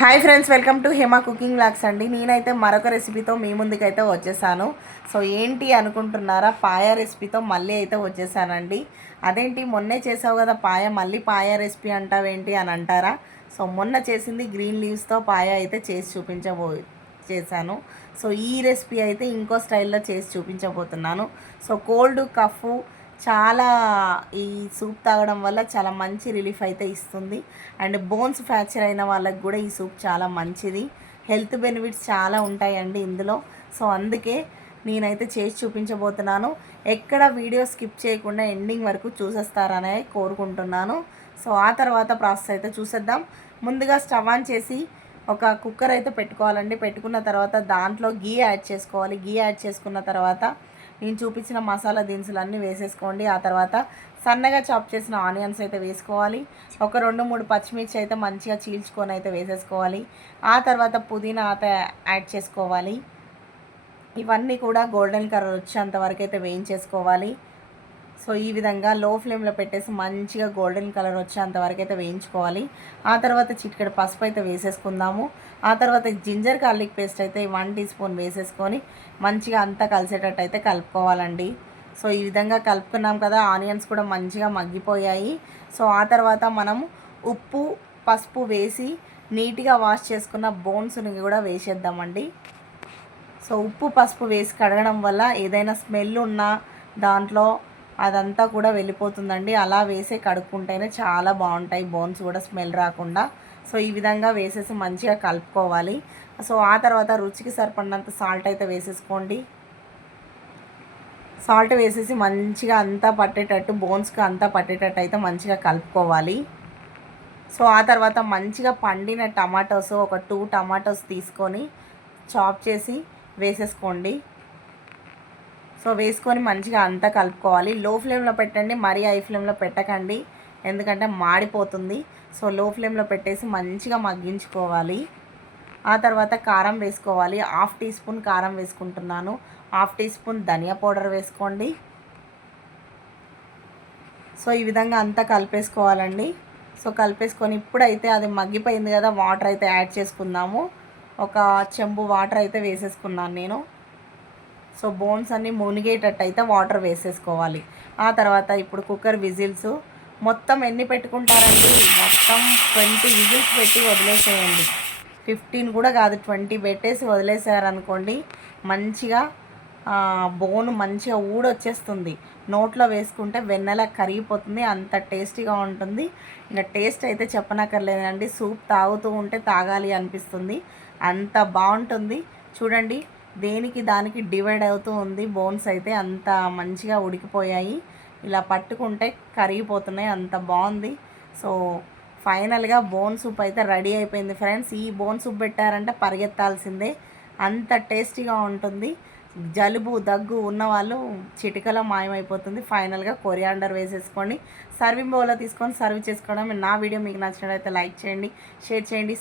Hi friends, welcome to Hema cooking vlogs అండి. నేనైతే మరొక రెసిపీతో మీ ముందుకైతే వచ్చేసాను. సో ఏంటి అనుకుంటున్నారా, పాయ రెసిపీతో మళ్ళీ అయితే వచ్చేసానండి. అదేంటి మొన్నే చేసావు కదా పాయ, మళ్ళీ పాయ రెసిపీ అంటావేంటి అని అంటారా? సో మొన్న చేసింది గ్రీన్ లీవ్స్తో పాయ అయితే చేశాను. సో ఈ రెసిపీ అయితే ఇంకో స్టైల్లో చేసి చూపించబోతున్నాను. సో కోల్డ్ కఫ్ చాలా ఈ సూప్ తాగడం వల్ల చాలా మంచి రిలీఫ్ అయితే ఇస్తుంది. అండ్ బోన్స్ ఫ్రాక్చర్ అయిన వాళ్ళకి కూడా ఈ సూప్ చాలా మంచిది. హెల్త్ బెనిఫిట్స్ చాలా ఉంటాయండి ఇందులో. సో అందుకే నేనైతే చేసి చూపించబోతున్నాను. ఎక్కడ వీడియో స్కిప్ చేయకుండా ఎండింగ్ వరకు చూసేస్తారనే కోరుకుంటున్నాను. సో ఆ తర్వాత ప్రాసెస్ అయితే చూసేద్దాం. ముందుగా స్టవ్ ఆన్ చేసి ఒక కుక్కర్ అయితే పెట్టుకోవాలండి. పెట్టుకున్న తర్వాత దాంట్లో గీ యాడ్ చేసుకోవాలి. గీ యాడ్ చేసుకున్న తర్వాత నేను చూపించిన మసాలా దినుసులు అన్నీ వేసేసుకోండి. ఆ తర్వాత సన్నగా చాప్ చేసిన ఆనియన్స్ అయితే వేసుకోవాలి. ఒక 2-3 పచ్చిమిర్చి అయితే మంచిగా చీల్చుకొని అయితే వేసేసుకోవాలి. ఆ తర్వాత పుదీనా అయితే యాడ్ చేసుకోవాలి. ఇవన్నీ కూడా గోల్డెన్ కలర్ వచ్చేంత వరకు అయితే వేయించేసుకోవాలి. సో ఈ విధంగా లో ఫ్లేమ్లో పెట్టేసి మంచిగా గోల్డెన్ కలర్ వచ్చేంత వరకు అయితే వేయించుకోవాలి. ఆ తర్వాత చిటికెడు పసుపు అయితే వేసేసుకుందాము. ఆ తర్వాత జింజర్ గార్లిక్ పేస్ట్ అయితే 1 టీ స్పూన్ వేసేసుకొని మంచిగా అంతా కలిసేటట్టు అయితే కలుపుకోవాలండి. సో ఈ విధంగా కలుపుకున్నాం కదా, ఆనియన్స్ కూడా మంచిగా మగ్గిపోయాయి. సో ఆ తర్వాత మనము ఉప్పు పసుపు వేసి నీట్గా వాష్ చేసుకున్న బోన్స్ని కూడా వేసేద్దామండి. సో ఉప్పు పసుపు వేసి కడగడం వల్ల ఏదైనా స్మెల్ ఉన్నా దాంట్లో అదంతా కూడా వెళ్ళిపోతుందండి. అలా వేసే కడుక్కుంటేనే చాలా బాగుంటాయి, బోన్స్ కూడా స్మెల్ రాకుండా. సో ఈ విధంగా వేసేసి మంచిగా కలుపుకోవాలి. సో ఆ తర్వాత రుచికి సరిపడినంత సాల్ట్ అయితే వేసేసుకోండి. సాల్ట్ వేసేసి మంచిగా అంతా పట్టేటట్టు, బోన్స్కి అంతా పట్టేటట్టు అయితే మంచిగా కలుపుకోవాలి. సో ఆ తర్వాత మంచిగా పండిన టమాటోస్ ఒక 2 టమాటోస్ తీసుకొని చాప్ చేసి వేసేసుకోండి. సో వేసుకొని మంచిగా అంతా కలుపుకోవాలి. లో ఫ్లేమ్లో పెట్టండి, మరీ హై ఫ్లేమ్లో పెట్టకండి, ఎందుకంటే మాడిపోతుంది. సో లో ఫ్లేమ్లో పెట్టేసి మంచిగా మగ్గించుకోవాలి. ఆ తర్వాత కారం వేసుకోవాలి. 1/2 టీ స్పూన్ కారం వేసుకుంటున్నాను. 1/2 టీ స్పూన్ ధనియా పౌడర్ వేసుకోండి. సో ఈ విధంగా అంతా కలిపేసుకోవాలండి. సో కలిపేసుకొని ఇప్పుడైతే అది మగ్గిపోయింది కదా, వాటర్ అయితే యాడ్ చేసుకుందాము. ఒక చెంబు వాటర్ అయితే వేసేసుకున్నాను నేను. సో బోన్స్ అన్నీ మునిగేటట్టు అయితే వాటర్ వేసేసుకోవాలి. ఆ తర్వాత ఇప్పుడు కుక్కర్ విజిల్స్ మొత్తం ఎన్ని పెట్టుకుంటారండి, మొత్తం 20 విజిల్స్ పెట్టి వదిలేసేయండి. 15 కూడా కాదు, 20 పెట్టేసి వదిలేసారనుకోండి, మంచిగా బోన్ మంచిగా ఊడొచ్చేస్తుంది. నోట్లో వేసుకుంటే వెన్నెల కరిగిపోతుంది, అంత టేస్టీగా ఉంటుంది. ఇంకా టేస్ట్ అయితే చెప్పనక్కర్లేదండి, సూప్ తాగుతూ ఉంటే తాగాలి అనిపిస్తుంది, అంత బాగుంటుంది. చూడండి, దేనికి దానికి డివైడ్ అవుతూ ఉంది. బోన్స్ అయితే అంత మంచిగా ఉడికిపోయాయి, ఇలా పట్టుకుంటే కరిగిపోతున్నాయి, అంత బాగుంది. సో ఫైనల్గా బోన్ సూప్ అయితే రెడీ అయిపోయింది ఫ్రెండ్స్. ఈ బోన్ సూప్ పెట్టారంటే పరిగెత్తాల్సిందే, అంత టేస్టీగా ఉంటుంది. జలుబు దగ్గు ఉన్నవాళ్ళు చిటికలో మాయమైపోతుంది. ఫైనల్గా కొరియాండర్ వేసేసుకోండి, సర్వింగ్ బౌల్లో తీసుకొని సర్వ్ చేసుకోవడం. నా వీడియో మీకు నచ్చినట్లయితే లైక్ చేయండి, షేర్ చేయండి,